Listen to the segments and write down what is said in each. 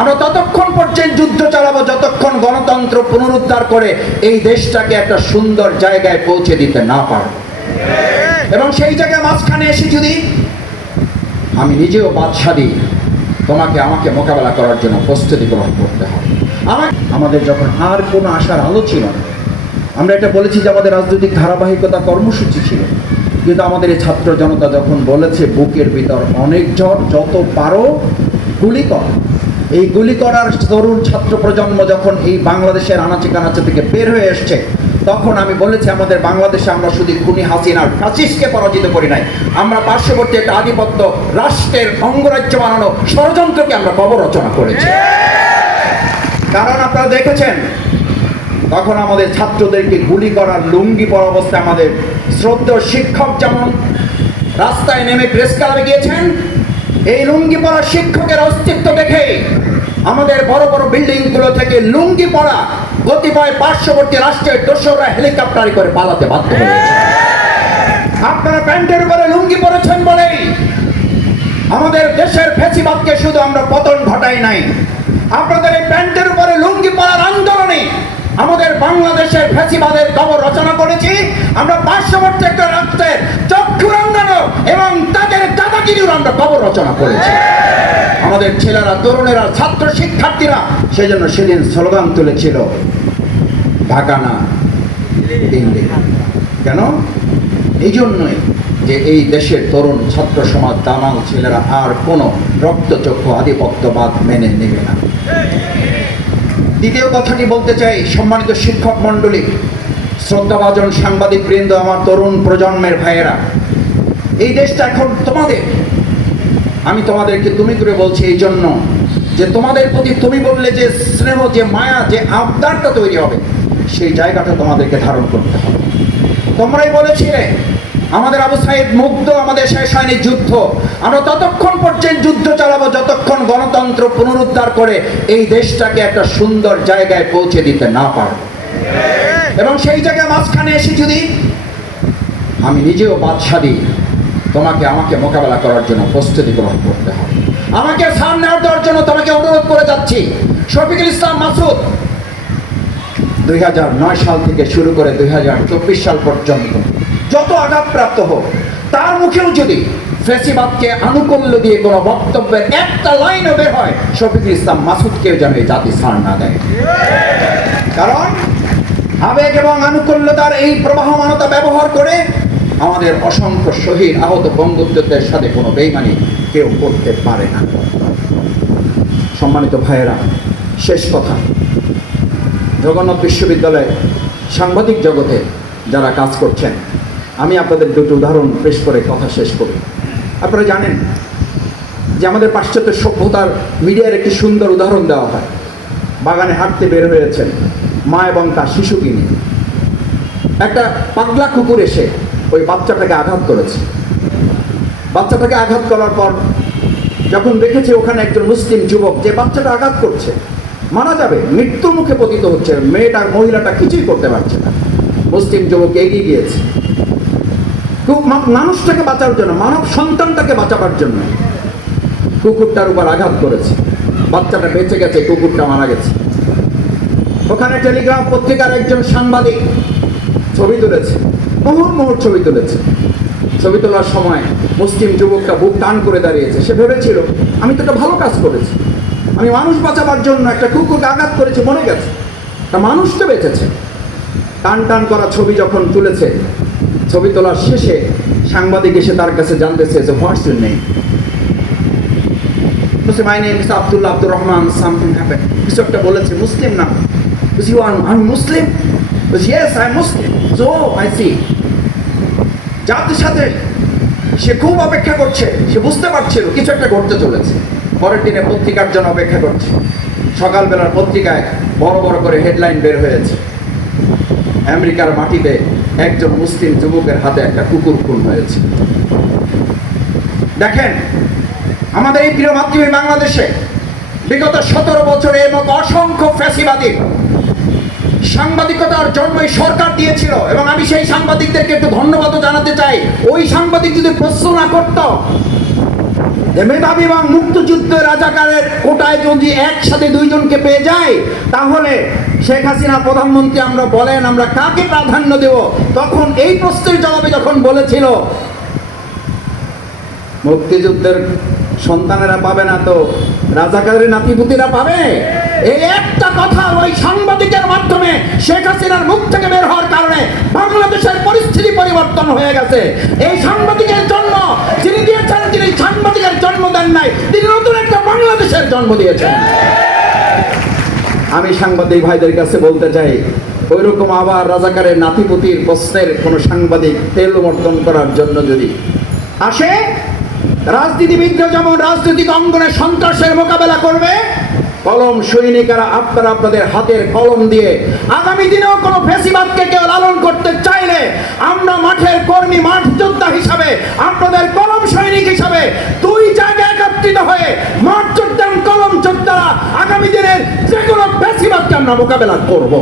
আমরা ততক্ষণ পর্যন্ত যুদ্ধ চালাবো যতক্ষণ গণতন্ত্র পুনরুদ্ধার করে এই দেশটাকে একটা সুন্দর জায়গায় পৌঁছে দিতে না পারব। এবং সেই জায়গায় মাঝখানে এসে যদি আমি নিজেও বাদশা দিই, তোমাকে আমাকে মোকাবেলা করার জন্য প্রস্তুতি গ্রহণ করতে হবে। আমাদের যখন আর কোনো আশার আলো ছিল না, আমরা এটা বলেছি যে আমাদের রাজনৈতিক ধারাবাহিকতা কর্মসূচি ছিল, কিন্তু আমাদের এই ছাত্র জনতা যখন বলেছে বুকের ভিতর অনেক ঝড়, যত পারো গুলি কর, এই গুলি করার তরুণ ছাত্র প্রজন্ম যখন এই বাংলাদেশের আনাচে কানাচে থেকে বের হয়ে এসছে, তখন আমি বলেছি আমাদের বাংলাদেশে আমরা শুধু খুনি হাসিনার ফ্যাসিস্টকে পরাজিত করি নাই, আমরা পার্শ্ববর্তী একটা আধিপত্য রাষ্ট্রের অঙ্গরাজ্য বানানো ষড়যন্ত্রকে আমরা কবর রচনা করেছি। কারণ আপনারা দেখেছেন তখন আমাদের ছাত্রদেরকে গুলি করার লুঙ্গি পরা অবস্থায় আমাদের শ্রদ্ধেয় শিক্ষক যেমন রাস্তায় নেমে প্রেস ক্লাবে গিয়েছেন, এই লুঙ্গি পরা শিক্ষকের অস্তিত্ব দেখে আমাদের বড় বড় বিল্ডিং গুলো থেকে লুঙ্গি পরা কতিপয় পার্শ্ববর্তী রাষ্ট্রের দোসররা হেলিকপ্টারে করে পালাতে বাধ্য হয়েছে। আপনারা প্যান্টের উপরে লুঙ্গি পরেছেন বলেই আমাদের দেশের ফ্যাসিবাদকে শুধু আমরা পতন ঘটাই নাই, আপনাদের এই প্যান্টের উপরে লুঙ্গি পরার আন্দোলনে আমাদের বাংলাদেশের ফ্যাসিবাদের কবর রচনা করেছি। আমরা পার্শ্ববর্তী একটা রাষ্ট্রের চক্ষু রাঙানো এবং তাদের দাদাগিরির আমরা কবর রচনা করেছি। আমাদের ছেলেরা, তরুণেরা, ছাত্র শিক্ষার্থীরা সেজন্য সেদিন স্লোগান তুলেছিল, ঢাকা না দিল্লি। কেন? এই জন্যই যে এই দেশের তরুণ ছাত্র সমাজ, দামাল ছেলেরা আর কোনো রক্তচক্ষু আধিপত্যবাদ মেনে নেবে না। দ্বিতীয় কথাটি বলতে চাই, সম্মানিত শিক্ষক মণ্ডলী, শ্রদ্ধাভাজন সাংবাদিক বৃন্দ, আমার তরুণ প্রজন্মের ভাইয়েরা, এই দেশটা এখন তোমাদের। আমি তোমাদেরকে তুমি করে বলছি এই জন্য যে তোমাদের প্রতি তুমি বললে যে স্নেহ, যে মায়া, যে আবদারটা তৈরি হবে, সেই জায়গাটা তোমাদেরকে ধারণ করতে হবে। তোমরাই বলেছিলে আমাদের আবু সাইদ মুগ্ধ, আমাদের শেষ হয়নি যুদ্ধ, আমরা ততক্ষণ পর্যন্ত যুদ্ধ চালাবো যতক্ষণ গণতন্ত্র পুনরুদ্ধার করে এই দেশটাকে একটা সুন্দর জায়গায় পৌঁছে দিতে না পারব। এবং সেই জায়গায় মাঝখানে এসে যদি আমি নিজেও বাদশা দিই, তোমাকে আমাকে মোকাবেলা করার জন্য প্রস্তুতি গ্রহণ করতে হবে। আমাকে সামনে দেওয়ার জন্য তোমাকে অনুরোধ করে যাচ্ছি। শফিকুল ইসলাম মাসুদ 2009 সাল থেকে শুরু করে 2024 সাল পর্যন্ত যত আঘাতপ্রাপ্ত হোক, তার মুখেও যদি ফ্যাসিবাদকে আনুকূল্য দিয়ে কোনো বক্তব্যের একটা লাইনও বের হয়, শফিকুল ইসলাম মাসুদকেও যেন এই জাতি ছাড় না দেয়। কারণ আবেগ এবং আনুকূল্যতার এই প্রবাহমানতা ব্যবহার করে আমাদের অসংখ্য শহীদ, আহত বঙ্গবন্ধুদের সাথে কোনো বেইমানি কেউ করতে পারে না। সম্মানিত ভাইয়েরা, শেষ কথা, জগন্নাথ বিশ্ববিদ্যালয়ে সাংবাদিক জগতে যারা কাজ করছেন, আমি আপনাদের দুটো উদাহরণ পেশ করে কথা শেষ করি। আপনারা জানেন যে আমাদের পাশ্চাত্য সভ্যতার মিডিয়ার একটি সুন্দর উদাহরণ দেওয়া হয়। বাগানে হাঁটতে বের হয়েছেন মা এবং তার শিশুকে নিয়ে, একটা পাগলা কুকুর এসে ওই বাচ্চাটাকে আঘাত করেছে। বাচ্চাটাকে আঘাত করার পর যখন দেখেছে ওখানে একজন মুসলিম যুবক যে বাচ্চাটা আঘাত করছে, মারা যাবে, মৃত্যুর মুখে পতিত হচ্ছে, মহিলাটা কিছুই করতে পারছে না, মুসলিম যুবক এগিয়ে গিয়েছে মানুষটাকে বাঁচার জন্য, মানব সন্তানটাকে বাঁচাবার জন্য কুকুরটার উপর আঘাত করেছে। বাচ্চাটা বেঁচে গেছে, কুকুরটা মারা গেছে। ওখানে টেলিগ্রাম পত্রিকার একজন সাংবাদিক ছবি তুলেছে, মুহুর্মুহুর ছবি তুলেছে। ছবি তোলার সময় মুসলিম যুবকটা বুক টান করে দাঁড়িয়েছে। সে ভেবেছিল আমি তো একটা ভালো কাজ করেছি, আমি মানুষ বাঁচাবার জন্য একটা কুকুরকে আঘাত করেছি, মরে গেছে, তা মানুষ তো বেঁচেছে। টান টান করা ছবি যখন তুলেছে, ছবি তোলার শেষে সাংবাদিক এসে তার কাছে জানতে চেয়েছে, হোয়াটস ইউর নেম? বলছে my name is Abdullah, Abdur Rahman, something happen, কিছু একটা বলেছে, মুসলিম না? বলছি ইউ আর মুসলিম? বলছি yes I am Muslim. So I see. জাতির সাথে সে খুব অপেক্ষা করছে, সে বুঝতে পারছিল কিছু একটা ঘটতে চলেছে। পরের দিনে পত্রিকার জন্য অপেক্ষা করছে। সকালবেলার পত্রিকায় বড় বড় করে হেডলাইন বের হয়েছে, আমেরিকার মাটিতে একজন মুসলিম যুবকের হাতে একটা কুকুর খুন হয়েছে। দেখেন, আমাদের এই প্রিয় মাতৃভূমি বাংলাদেশে বিগত 17 বছরে এবং অসংখ্য ফ্যাসিবাদী সাংবাদিকতার জন্মই সরকার দিয়েছিল, এবং আমি সেই সাংবাদিকদেরকে একটু ধন্যবাদও জানাতে চাই। ওই সাংবাদিক যদি প্রশ্ন না করত, যে মেধাবী এবং মুক্তিযুদ্ধ রাজাকারের কোটায় যদি একসাথে দুইজনকে পেয়ে যায়, তাহলে শেখ হাসিনা প্রধানমন্ত্রী আমরা বলেন আমরা কাকে প্রাধান্য দেব? তখন এই প্রশ্নের জবাবে যখন বলেছিল মুক্তিযুদ্ধের সন্তানেরা পাবে না তো রাজাকারের নাতিপুতিরা পাবে, এই একটা কথা ওই সাংবাদিকের মাধ্যমে শেখ হাসিনার মুখ থেকে বের হওয়ার কারণে বাংলাদেশের পরিস্থিতি পরিবর্তন হয়ে গেছে। এই সাংবাদিকের জন্ম যিনি দিয়েছেন, তিনি সাংবাদিকের জন্ম দেন নাই, তিনি নতুন একটা বাংলাদেশের জন্ম দিয়েছেন। আমি সাংবাদিক ভাইদের কাছে বলতে চাই, ওইরকম আবার রাজাকারের নাতিপুতির প্রশ্নের কোন সাংবাদিক তেল মর্দন করার জন্য যদি আসে, রাজনীতিবিদরা যেমন রাজনৈতিক অঙ্গনে সন্ত্রাসের মোকাবেলা করবে, কলম সৈনিকেরা আপনারা আপনাদের হাতের কলম দিয়ে আগামী দিনেও কোনো ফ্যাসিবাদকে কেউ লালন করতে চাইলে আমরা মাঠের কর্মী, মাঠ যোদ্ধা হিসাবে, আপনাদের কলম সৈনিক হিসাবে দুই জায়গায় একত্রিত হয়ে মাঠ যোদ্ধা এবং কলম যোদ্ধারা আগামী দিনের যে কোনো ফ্যাসিবাদকে আমরা মোকাবেলা করব।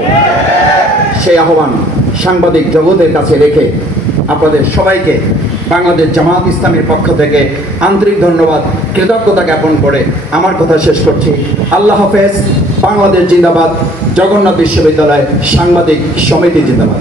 সেই আহ্বান সাংবাদিক জগতের কাছে রেখে আপনাদের সবাইকে বাংলাদেশ জামাত ইসলামের পক্ষ থেকে আন্তরিক ধন্যবাদ, কৃতজ্ঞতা জ্ঞাপন করে আমার কথা শেষ করছি। আল্লাহ হাফেজ। বাংলাদেশ জিন্দাবাদ। জগন্নাথ বিশ্ববিদ্যালয় সাংবাদিক সমিতি জিন্দাবাদ।